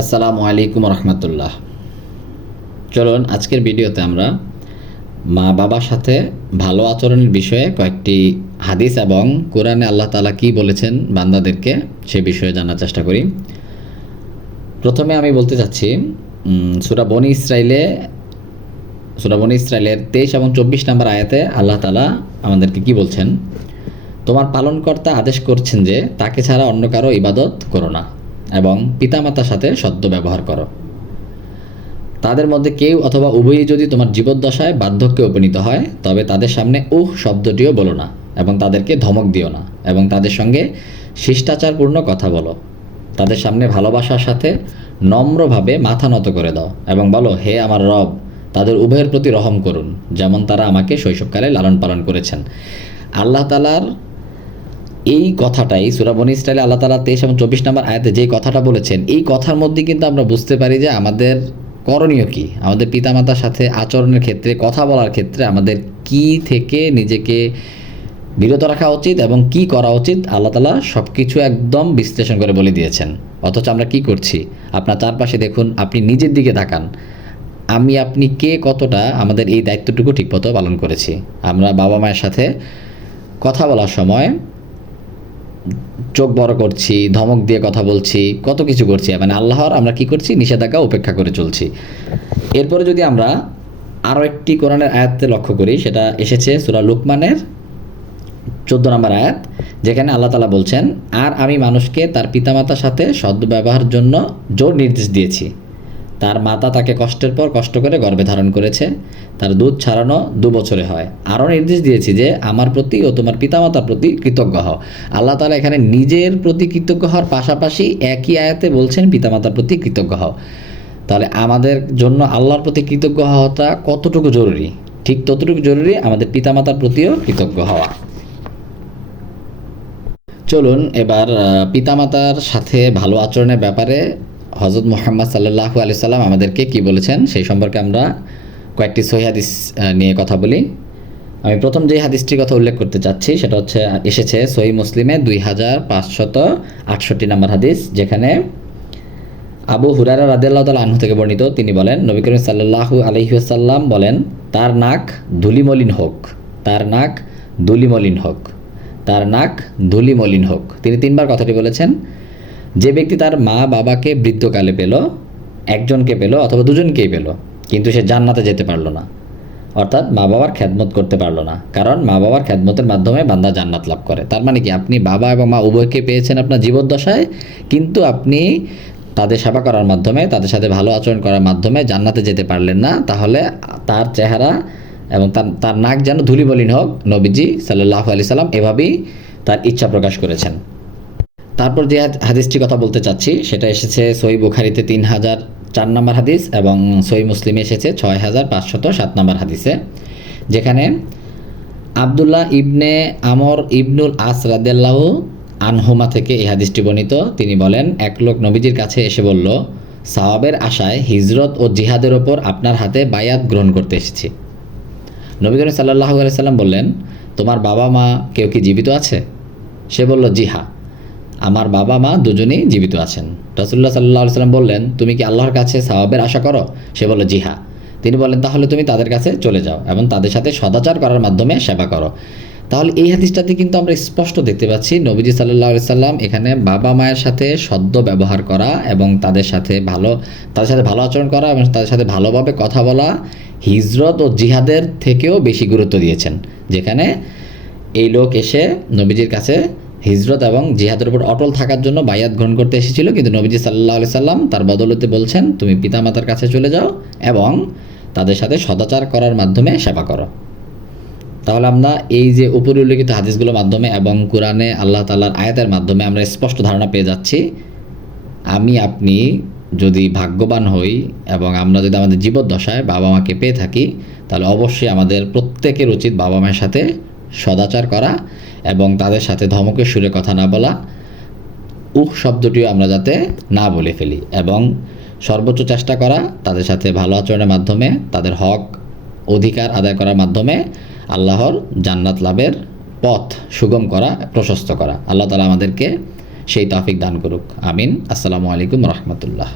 আসসালামু আলাইকুম রহমতুল্লাহ। চলুন আজকের ভিডিওতে আমরা মা বাবার সাথে ভালো আচরণের বিষয়ে কয়েকটি হাদিস এবং কোরআনে আল্লাহ তালা কি বলেছেন বান্দাদেরকে সে বিষয়ে জানার চেষ্টা করি। প্রথমে আমি বলতে চাচ্ছি উম, সূরা বনি ইসরাইলে সূরা বনি ইসরাইলের তেইশ এবং চব্বিশ নম্বর আয়াতে আল্লাহ তালা আমাদেরকে কি বলছেন? তোমার পালনকর্তা আদেশ করছেন যে তাকে ছাড়া অন্য কারও ইবাদত করো না। এবং পিতামাতার সাথে সদ্য ব্যবহার করো। তাদের মধ্যে কেউ অথবা উভয়ই যদি তোমার জীবদ্দশায় বার্ধক্যে উপনীত হয়, তবে তাদের সামনে উহ শব্দটিও বলো না এবং তাদেরকে ধমক দিও না এবং তাদের সঙ্গে শিষ্টাচারপূর্ণ কথা বলো। তাদের সামনে ভালোবাসার সাথে নম্রভাবে মাথা নত করে দাও এবং বলো, হে আমার রব, তাদের উভয়ের প্রতি রহম করুন, যেমন তারা আমাকে শৈশবকালে লালন পালন করেছেন। আল্লাহ তালার এই কথাটাই সুরাবনি স্টাইলে আল্লাহ তালা তেইশ এবং চব্বিশ নম্বর আয়াতে যে কথাটা বলেছেন, এই কথার মধ্যে কিন্তু আমরা বুঝতে পারি যে আমাদের করণীয় কি? আমাদের পিতামাতার সাথে আচরণের ক্ষেত্রে, কথা বলার ক্ষেত্রে আমাদের কি থেকে নিজেকে বিরত রাখা উচিত এবং কি করা উচিত আল্লাহ তালা সব কিছু একদম বিশ্লেষণ করে বলে দিয়েছেন। অথচ আমরা কি করছি? আপনার চারপাশে দেখুন, আপনি নিজের দিকে তাকান। আমি, আপনি কে কতটা আমাদের এই দায়িত্বটুকু ঠিকমতো পালন করেছি? আমরা বাবা মায়ের সাথে কথা বলার সময় চোখ বড় করছি, ধমক দিয়ে কথা বলছি, কত কিছু করছি। মানে আল্লাহর আমরা কি করছি? নিষেধাজ্ঞা উপেক্ষা করে চলছি। এরপরে যদি আমরা আরও একটি কোরআনের আয়াতে লক্ষ্য করি, সেটা এসেছে সুরা লুকমানের চোদ্দ নম্বর আয়াত, যেখানে আল্লাহ তালা বলছেন, আর আমি মানুষকে তার পিতামাতার সাথে সদ্ব্যবহার জন্য জোর নির্দেশ দিয়েছি। তার মাতা তাকে কষ্টের পর কষ্ট করে গর্ভে ধারণ করেছে। তার দুধ ছাড়ানো দু বছরে হয়। আরও নির্দেশ দিয়েছি যে, আমার প্রতি ও তোমার পিতামাতার প্রতি কৃতজ্ঞ হও। আল্লাহ তালা এখানে নিজের প্রতি কৃতজ্ঞ হওয়ার পাশাপাশি একই আয়াতে বলছেন, পিতামাতার প্রতি কৃতজ্ঞ হও। তাহলে আমাদের জন্য আল্লাহর প্রতি কৃতজ্ঞ হওয়াটা কতটুকু জরুরি? ঠিক ততটুকু জরুরি আমাদের পিতামাতার প্রতিও কৃতজ্ঞ হওয়া। চলুন এবার পিতামাতার সাথে ভালো আচরণের ব্যাপারে হজরত মোহাম্মদ সাল্লাহু আলি সাল্লাম আমাদেরকে কি বলেছেন? সেই সম্পর্কে আমরা কয়েকটি সহি হাদিস নিয়ে কথা বলি। আমি প্রথম যে হাদিসটির কথা উল্লেখ করতে চাচ্ছি, সেটা হচ্ছে, এসেছে সহি মুসলিমে দুই হাজার পাঁচশত আটষট্টি নম্বর হাদিস, যেখানে আবু হুরারা রাদিয়াল্লাহ তাল আনহু থেকে বর্ণিত, তিনি বলেন, নবী করিম সাল্লাল্লাহু আলহিহাসাল্লাম বলেন, তার নাক ধুলিমলিন হোক, তার নাক ধুলিমলিন হোক, তার নাক ধুলিমলিন হোক। তিনি তিনবার কথাটি বলেছেন যে ব্যক্তি তার মা বাবাকে বৃদ্ধকালে পেল, একজনকে পেল অথবা দুজনকেই পেল, কিন্তু সে জান্নাতে যেতে পারল না। অর্থাৎ মা বাবার খ্যাদমত করতে পারল না, কারণ মা বাবার খ্যাদমতের মাধ্যমে বান্দা জান্নাত লাভ করে। তার মানে কি? আপনি বাবা এবং মা উভয়কে পেয়েছেন আপনার জীবদ্দশায়, কিন্তু আপনি তাদের সেবা করার মাধ্যমে, তাদের সাথে ভালো আচরণ করার মাধ্যমে জান্নাতে যেতে পারলেন না। তাহলে তার চেহারা এবং তার তার নাক যেন ধুলিমলিন হোক, নবীজি সাল্লাহ আলি সাল্লাম এভাবেই তার ইচ্ছা প্রকাশ করেছেন। তারপর যে হাদ- হাদিসটির কথা বলতে চাচ্ছি, সেটা এসেছে সই বুখারিতে তিন হাজার চার নম্বর হাদিস এবং সই মুসলিমে এসেছে ছয় হাজার পাঁচশত সাত নম্বর হাদিসে, যেখানে আবদুল্লাহ ইবনে আমর ইবনুল আস রাদেল্লাহ আনহুমা থেকে এই হাদিসটি বর্ণিত। তিনি বলেন, এক লোক নবীজির কাছে এসে বলল, সাওয়াবের আশায় হিজরত ও জিহাদের ওপর আপনার হাতে বায়াত গ্রহণ করতে এসেছি। নবী করিম সাল্লাহ সাল্লাম বললেন, তোমার বাবা মা কেউ কি জীবিত আছে? সে বলল জি হ্যাঁ আমার বাবা মা দুজনেই জীবিত আছেন। রসুল্লাহ সাল্লাহ সাল্লাম বললেন, তুমি কি আল্লাহর কাছে সাহাবের আশা করো? সে বলল, জি হ্যাঁ। তিনি বলেন তাহলে তুমি তাদের কাছে চলে যাও এবং তাদের সাথে সদাচার করার মাধ্যমে সেবা করো। তাহলে এই হাদিসটাতে কিন্তু আমরা স্পষ্ট দেখতে পাচ্ছি, নবীজি সাল্লাহ সাল্লাম এখানে বাবা মায়ের সাথে সদ্য ব্যবহার করা এবং তাদের সাথে ভালো, তাদের সাথে ভালো আচরণ করা এবং তাদের সাথে ভালোভাবে কথা বলা হিজরত ও জিহাদের থেকেও বেশি গুরুত্ব দিয়েছেন। যেখানে এই লোক এসে নবীজির কাছে হিজরত এবং জিহাদের উপর অটল থাকার জন্য বায়াত গ্রহণ করতে এসেছিল। কিন্তু নবীজি সাল্লাহ আলি সাল্লাম তার বদলতে বলছেন, তুমি পিতামাতার কাছে চলে যাও এবং তাদের সাথে সদাচার করার মাধ্যমে সেবা করো। তাহলে আমরা এই যে উপরে উল্লেখিত হাদিসগুলোর মাধ্যমে এবং কোরআনে আল্লাহ তাল্লাহর আয়াতের মাধ্যমে আমরা স্পষ্ট ধারণা পেয়ে যাচ্ছি, আমি, আপনি যদি ভাগ্যবান হই এবং আমরা যদি আমাদের জীবদ্দশায় বাবা মাকে পেয়ে থাকি, তাহলে অবশ্যই আমাদের প্রত্যেকের উচিত বাবা মায়ের সাথে সদাচার করা এবং তাদের সাথে ধমকের সুরে কথা না বলা। উহ শব্দটিও আমরা যাতে না বলে ফেলি এবং সর্বোচ্চ চেষ্টা করা তাদের সাথে ভালো আচরণের মাধ্যমে, তাদের হক, অধিকার আদায় করার মাধ্যমে আল্লাহর জান্নাত লাভের পথ সুগম করা, প্রশস্ত করা। আল্লাহ তালা আমাদেরকে সেই তাফিক দান করুক। আমিন। আসসালামু আলাইকুম রহমতুল্লাহ।